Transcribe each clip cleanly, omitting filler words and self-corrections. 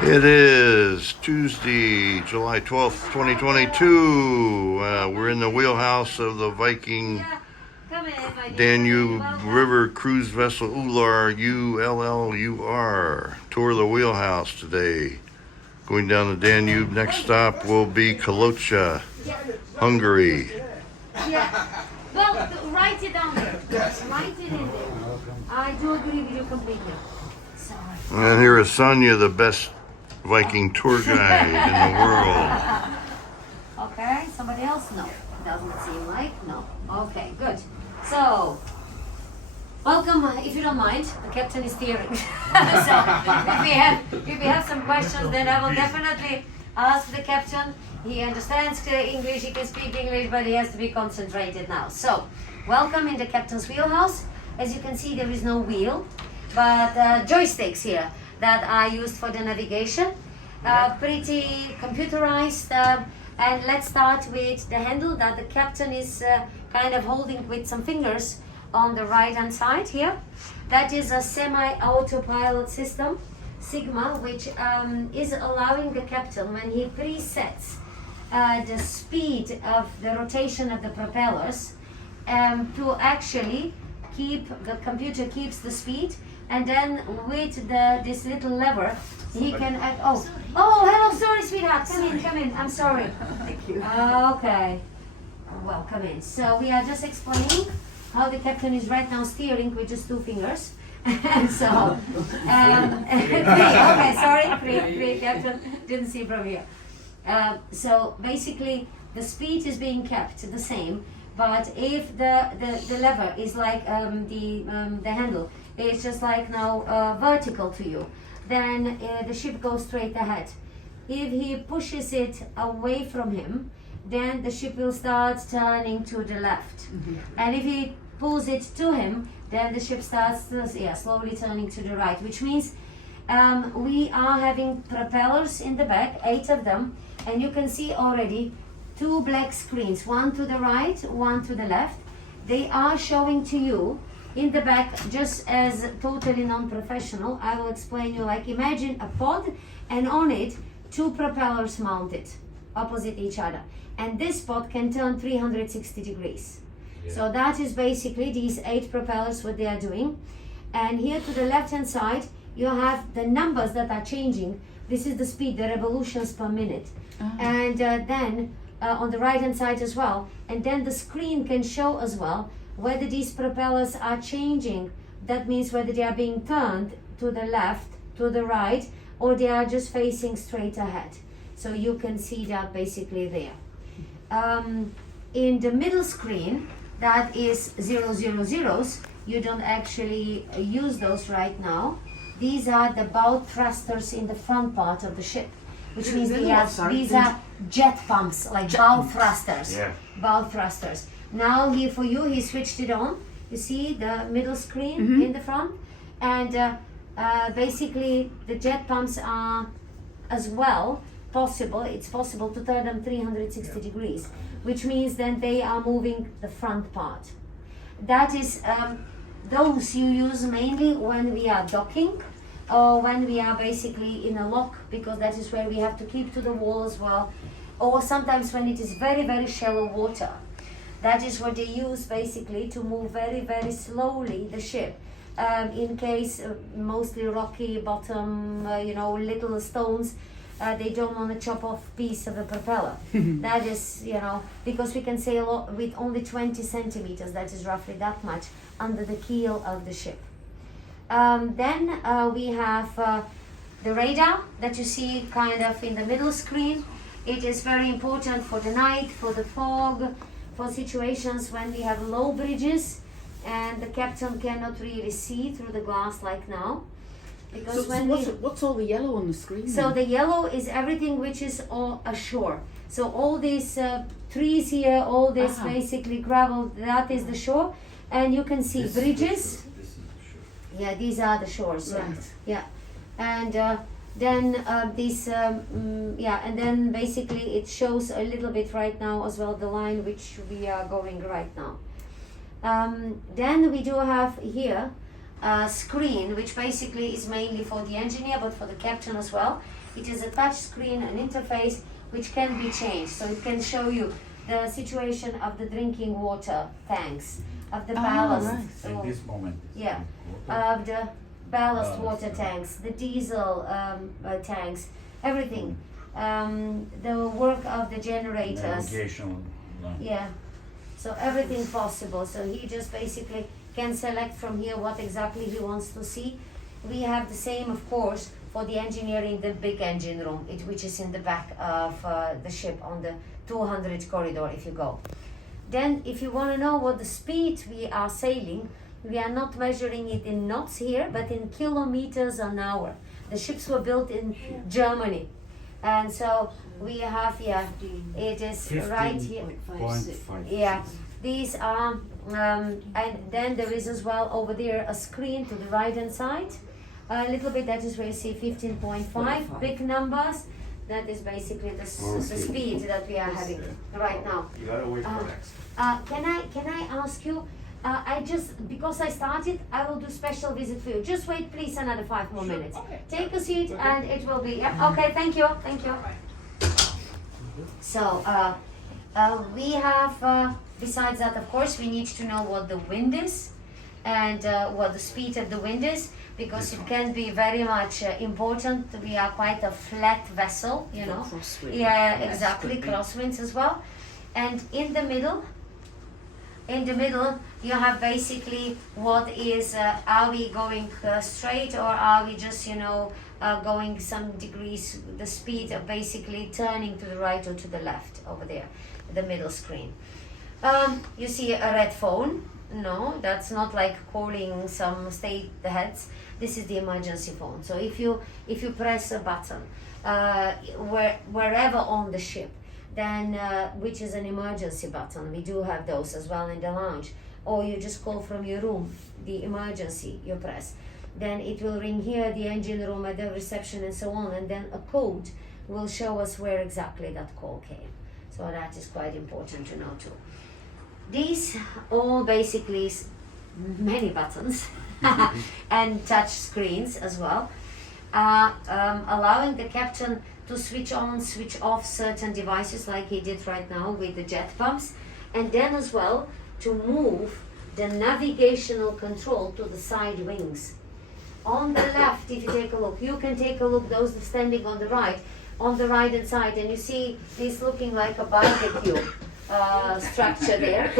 It is Tuesday, July 12th, 2022. We're in the wheelhouse of the Viking Danube River cruise vessel Ullur, Ullur. Tour of the wheelhouse today. Going down the Danube. Next stop will be Kalocha, Hungary. Yeah. Well, write it down there. Write it in there. I do agree with you completely. Sorry. And here is Sonia, the best Viking tour guide in the world. Okay, somebody else? No. Doesn't seem like. No. Okay, good. So, welcome, if you don't mind. The captain is steering. So, if we have some questions, then I will definitely ask the captain. He understands English, he can speak English, but he has to be concentrated now. So, welcome in the captain's wheelhouse. As you can see, there is no wheel, but joysticks here that are used for the navigation. Pretty computerized. And let's start with the handle that the captain is kind of holding with some fingers on the right hand side here. That is a semi-autopilot system, Sigma, which is allowing the captain, when he presets the speed of the rotation of the propellers, to actually the computer keeps the speed, and then with this little lever he can add, oh hello, sorry sweetheart, come in, I'm sorry. Thank you. Okay, welcome in. So we are just explaining how the captain is right now steering with just two fingers. And so three, captain, didn't see from here. So basically the speed is being kept the same, but if the lever is like the handle is just like now vertical to you, then the ship goes straight ahead. If he pushes it away from him, then the ship will start turning to the left. Mm-hmm. And if he pulls it to him, then the ship starts slowly turning to the right, which means we are having propellers in the back, 8 of them, and you can see already 2 black screens, one to the right, one to the left. They are showing to you in the back, just as totally non-professional. I will explain you, like imagine a pod, and on it 2 propellers mounted opposite each other, and this pod can turn 360 degrees. Yeah. So that is basically these 8 propellers, what they are doing. And here to the left hand side you have the numbers that are changing. This is the speed, the revolutions per minute. And then on the right hand side as well, and then the screen can show as well whether these propellers are changing. That means whether they are being turned to the left, to the right, or they are just facing straight ahead. So you can see that basically there. In the middle screen, that is 000s. You don't actually use those right now. These are the bow thrusters in the front part of the ship, which means these are jet pumps, like bow thrusters. Yeah. Bow thrusters. Now here for you, he switched it on. You see the middle screen in the front, and basically the jet pumps are as well possible. It's possible to turn them 360 degrees, which means then they are moving the front part. That is those you use mainly when we are docking, or when we are basically in a lock, because that is where we have to keep to the wall as well, or sometimes when it is very, very shallow water. That is what they use basically to move very, very slowly the ship. In case mostly rocky bottom, little stones, they don't want to chop off piece of the propeller. That is, because we can sail with only 20 centimeters, that is roughly that much, under the keel of the ship. Then we have the radar that you see kind of in the middle screen. It is very important for the night, for the fog, for situations when we have low bridges and the captain cannot really see through the glass like now. Because what's all the yellow on the screen? So the yellow is everything which is all ashore. So all these trees here, all this basically gravel, that is the shore. And you can see bridges. Yeah, these are the shores. Right. Yeah. And then and then basically it shows a little bit right now as well the line which we are going right now. Then we do have here screen, which basically is mainly for the engineer but for the captain as well. It is a touch screen, an interface which can be changed, so it can show you the situation of the drinking water tanks, of the ballast, right. At this moment. yeah, of the ballast water tanks, the diesel tanks, everything, the work of the generators. Navigational. Yeah, so everything possible. So he just basically can select from here what exactly he wants to see. We have the same, of course, for the engineering, the big engine room, which is in the back of the ship on the 200 corridor if you go. Then if you want to know what the speed we are sailing, we are not measuring it in knots here, but in kilometers an hour. The ships were built in Germany. And so we have here, it is right here. 15.5. Yeah, these are, and then there is as well over there a screen to the right hand side. A little bit, that is where you see 15.5, big numbers. That is basically the speed that we are having right now. You gotta wait for next. Can I ask you, because I started, I will do special visit for you. Just wait please another 5 more minutes. Take a seat and it will be, yeah, okay, thank you. So, we have, besides that, of course, we need to know what the wind is and what the speed of the wind is, because it can be very much important. We are quite a flat vessel, you know. Crosswind. Yeah, exactly, crosswinds as well. And in the middle, you have basically what is, are we going straight, or are we just, going some degrees, the speed of basically turning to the right or to the left over there, the middle screen. You see a red phone. No, that's not like calling some state heads. This is the emergency phone. So if you press a button wherever on the ship, then which is an emergency button, we do have those as well in the lounge, or you just call from your room, the emergency you press, then it will ring here, the engine room, at the reception and so on, and then a code will show us where exactly that call came. So that is quite important to know too. These all basically many buttons and touch screens as well, allowing the captain to switch on, switch off certain devices like he did right now with the jet pumps, and then as well to move the navigational control to the side wings. On the left, if you take a look, you can take a look, those standing on the right hand side, and you see this looking like a barbecue structure there.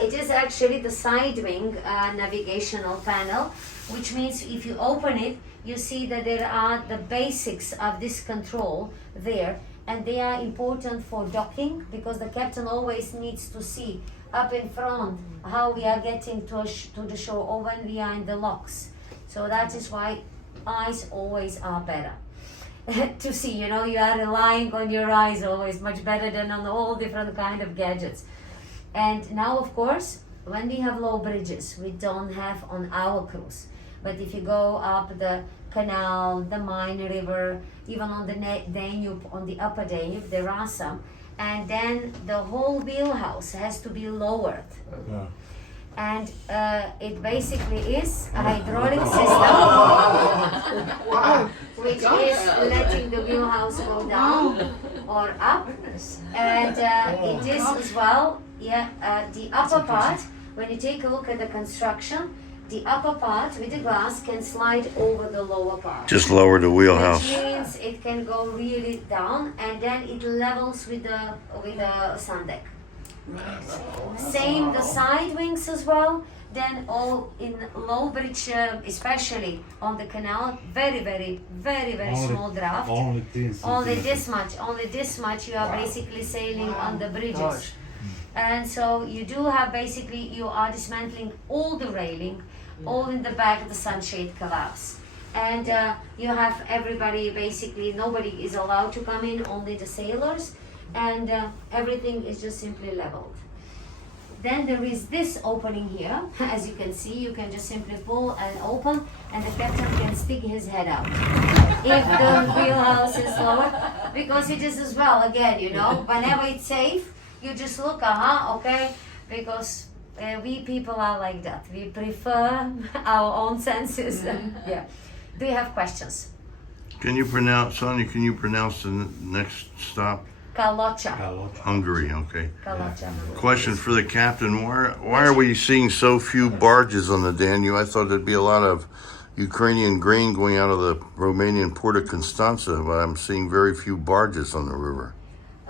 It is actually the side wing navigational panel, which means if you open it, you see that there are the basics of this control there, and they are important for docking, because the captain always needs to see up in front how we are getting to the shore, or when we are in the locks. So that is why eyes always are better. To see, you are relying on your eyes always, much better than on all different kind of gadgets. And now, of course, when we have low bridges, we don't have on our cruise. But if you go up the canal, the Main River, even on the Danube, on the upper Danube, there are some. And then the whole wheelhouse has to be lowered. Yeah. And it basically is a hydraulic system, which is letting the wheelhouse go down or up. And it is as well, the upper part, when you take a look at the construction, the upper part with the glass can slide over the lower part. Just lower the wheelhouse. Which means it can go really down, and then it levels with the sun deck. Same the side wings as well. Then all in low bridge, especially on the canal, very small draft. Only this much. You are basically sailing on the bridges, and so you do have basically, you are dismantling all the railing, all in the back of the sunshade collapse, and you have everybody basically, nobody is allowed to come in, only the sailors. And everything is just simply leveled. Then there is this opening here, as you can see. You can just simply pull and open, and the captain can stick his head out if the wheelhouse is lower, because it is as well, again, whenever it's safe, you just look, okay, because we people are like that. We prefer our own senses. Yeah. Do you have questions? Can you pronounce, Sonia, can you pronounce the next stop? Kalocha. Hungary, okay. Kalocha. Question for the captain, why are we seeing so few barges on the Danube? I thought there'd be a lot of Ukrainian grain going out of the Romanian port of Constanza, but I'm seeing very few barges on the river.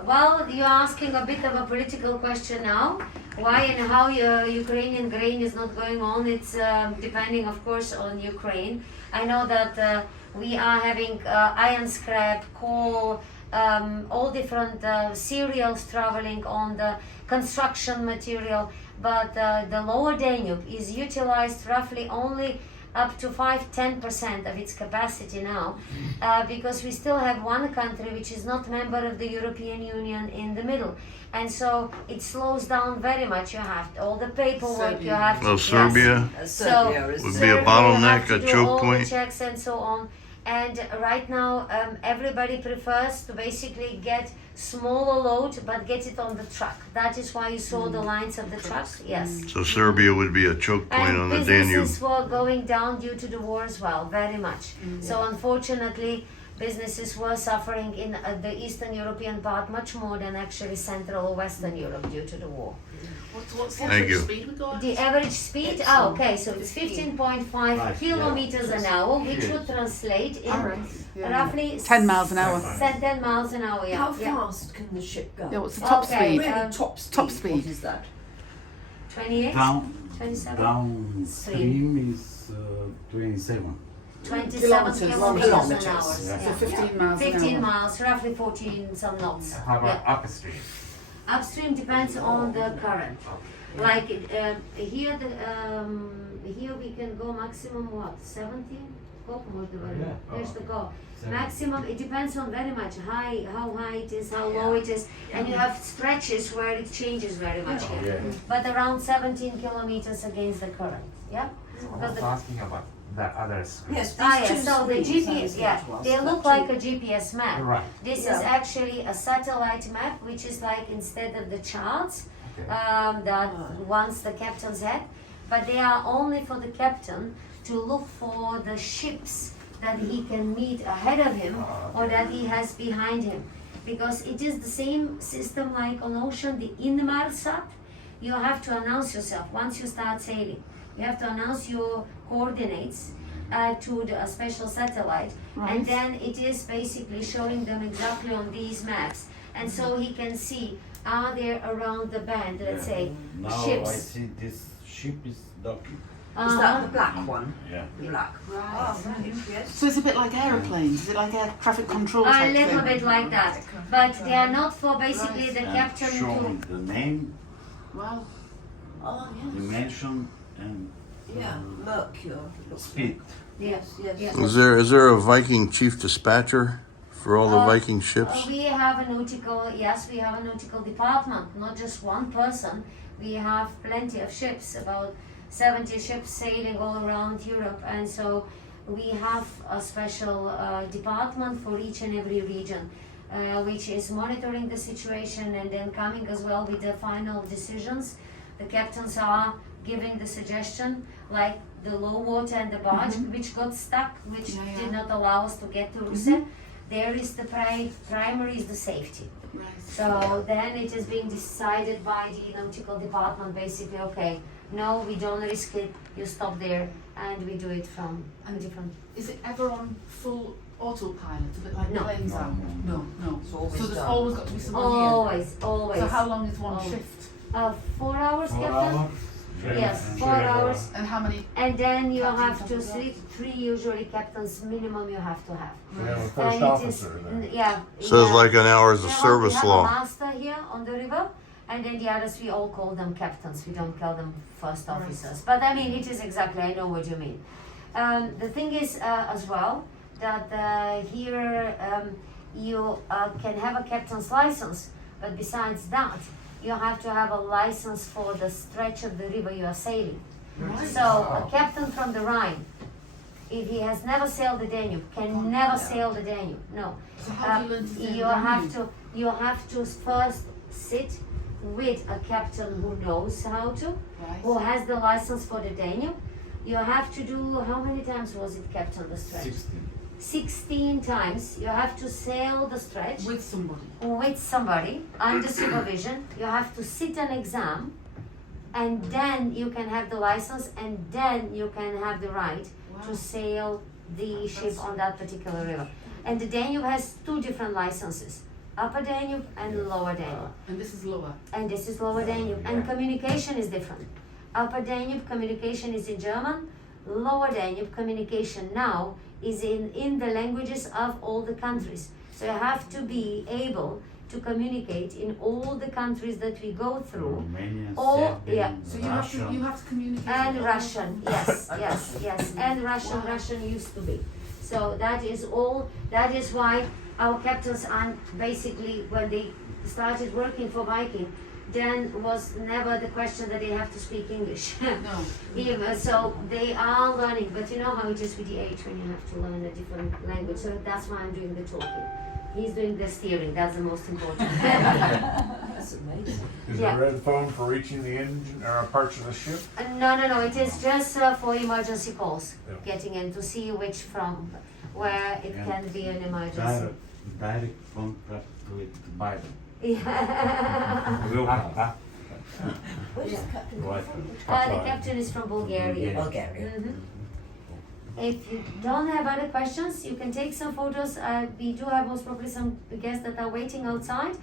Well, you're asking a bit of a political question now. Why and how Ukrainian grain is not going on? It's depending, of course, on Ukraine. I know that we are having iron scrap, coal, all different cereals traveling on the construction material, but the lower Danube is utilized roughly only up to 5-10% of its capacity now, because we still have one country which is not member of the European Union in the middle, and so it slows down very much. You have all the paperwork. You have to, Serbia so would be a bottleneck, a do choke all point. the checks and so on. And right now, everybody prefers to basically get smaller load, but get it on the truck. That is why you saw the lines of the trucks. Yes. So Serbia would be a choke point And on the Danube. businesses were going down due to the war as well, very much. So unfortunately, businesses were suffering in the Eastern European part much more than actually Central or Western Europe due to the war. What's the Thank average you. speed we got? The average speed, okay, so it's 15.5 kilometers an hour, which would translate in roughly 10 miles an hour. 10 miles an hour, yeah. How yeah. fast can the ship go? Yeah, what's the top Okay, speed? Really top speed. top speed. What is that? 28? Down, 27? downstream is 27. 27 Kilometers, kilometers an kilometers. hour. So Yeah. 15 miles 15 an hour. miles, roughly 14 some knots. How about Yeah. upstream? Upstream depends on the current. Like here, here we can go maximum what 70? There's the go. Maximum. It depends on very much how high it is, how low it is, and you have stretches where it changes very much here. But around 17 kilometers against the current. Yeah. I Because was the asking about the other screen. Yes, yeah, these two so the screens, GPS, I yeah, was going to they ask look that like too. a GPS map. Right. This is Yeah. actually a satellite map, which is like instead of the charts Okay. that once the captains had, but they are only for the captain to look for the ships that he can meet ahead of him or that he has behind him. Because it is the same system like on ocean, the Inmarsat. You have to announce yourself once you start sailing. You have to announce your coordinates to a special satellite, and then it is basically showing them exactly on these maps, and so he can see are there around the band, let's say, Now ships. I see this ship is docking. Is that the black one? Yeah. The black. Oh, right. Yes. So it's a bit like aeroplanes. Is it like air traffic control A type little thing? bit like that, but they are not for basically the And captain showing to. the name, Wow. Oh, yes. dimension, and Yeah, Mercure. it looks speed. Yes, yes. yes. Is there a Viking chief dispatcher for all the Viking ships? We have a nautical, yes, we have a nautical department, not just one person. We have plenty of ships, about 70 ships sailing all around Europe, and so we have a special department for each and every region, which is monitoring the situation and then coming as well with the final decisions. The captains are giving the suggestion, like the low water and the barge, which got stuck, which did not allow us to get to Russe. There is the primary is the safety. Right. So then it is being decided by the nautical department, basically, okay, no, we don't risk it, you stop there, and we do it from a different. Is it ever on full autopilot, a bit like No. planes are? No, no. It's always So there's done. always got to be someone here. Always, always. So how long is one Always. shift? 4 hours, 4 Captain? hours? Yes, 4 hours. And how many? And then you Captains have to have to sleep, 3 usually captains minimum you have to have. First And it is, officer then. yeah. So it's yeah. like an hours of Yeah, service we have law. a master here on the river, and then the others we all call them captains. We don't call them first officers. But I mean, it is exactly. I know what you mean. The thing is as well that here you can have a captain's license, but besides that, you have to have a license for the stretch of the river you are sailing. So a captain from the Rhine, if he has never sailed the Danube, can never sail the Danube. No. So how do you learn to sail You the have Danube? to you have to first sit with a captain who knows how to, Right. who has the license for the Danube. You have to do, how many times was it kept on the stretch? 16. 16 times. You have to sail the stretch With somebody. with somebody under supervision. You have to sit an exam, and then you can have the license, and then you can have the right Wow. to sail the ship on that particular river. And the Danube has two different licenses, Upper Danube and Lower Danube. And this is lower. And this is Lower Danube. And communication is different. Upper Danube communication is in German. Lower Danube communication now is in the languages of all the countries. So you have to be able to communicate in all the countries that we go through. Romania, Oh, Serbian, yeah. So Russian. you have to communicate. And with all- Russian, yes. And Russian used to be. So that is all, that is why our captains are basically, when they started working for Viking, then was never the question that they have to speak English. No. So they are learning, but you know how it is with the age when you have to learn a different language. So that's why I'm doing the talking. He's doing the steering, that's the most important. That's amazing. Is Yeah. the red phone for reaching the engine or parts of the ship? No, it is just for emergency calls, Yeah. getting in to see which from where it Yeah. can be an emergency. Direct contact with Biden. Yeah. Will have. Where's the captain Right. from? The captain is from Bulgaria. Bulgaria. Mhm. If you don't have other questions, you can take some photos. We do have most probably some guests that are waiting outside.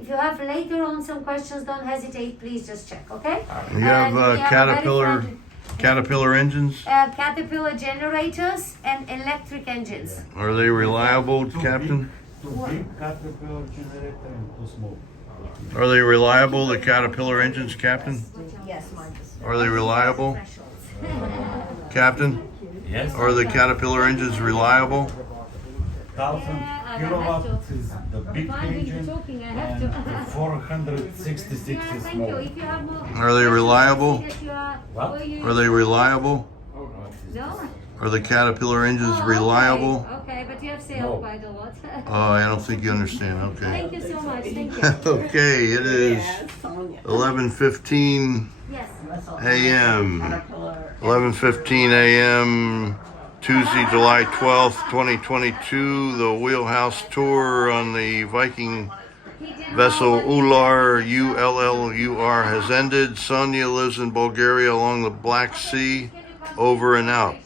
If you have later on some questions, don't hesitate. Please just check, okay? You have And we have a very Caterpillar friendly- Caterpillar engines. Caterpillar generators and electric engines. Are they reliable, Too Captain? Too big Caterpillar generator and too small. Are they reliable, the Caterpillar engines, Captain? Yes, mine was. Are they reliable, Captain? Yes. Are the Caterpillar engines reliable? 1000 Yeah, I kilowatt have to. is the big Fine, when you're engine talking, I have and to. the 466 Yeah, is thank you. small. If you have more. Are they reliable? What? Are they reliable? No. Are the Caterpillar engines Oh, okay. reliable? Okay, but you have sailed No. quite a lot. I don't think you understand. Okay. Thank you so much. Thank you. Okay, it is 11:15 Yes. a.m. 11:15 a.m. Tuesday, July 12th, 2022. The Wheelhouse Tour on the Viking vessel Ullur, Ullur, has ended. Sonia lives in Bulgaria along the Black Sea. Over and out.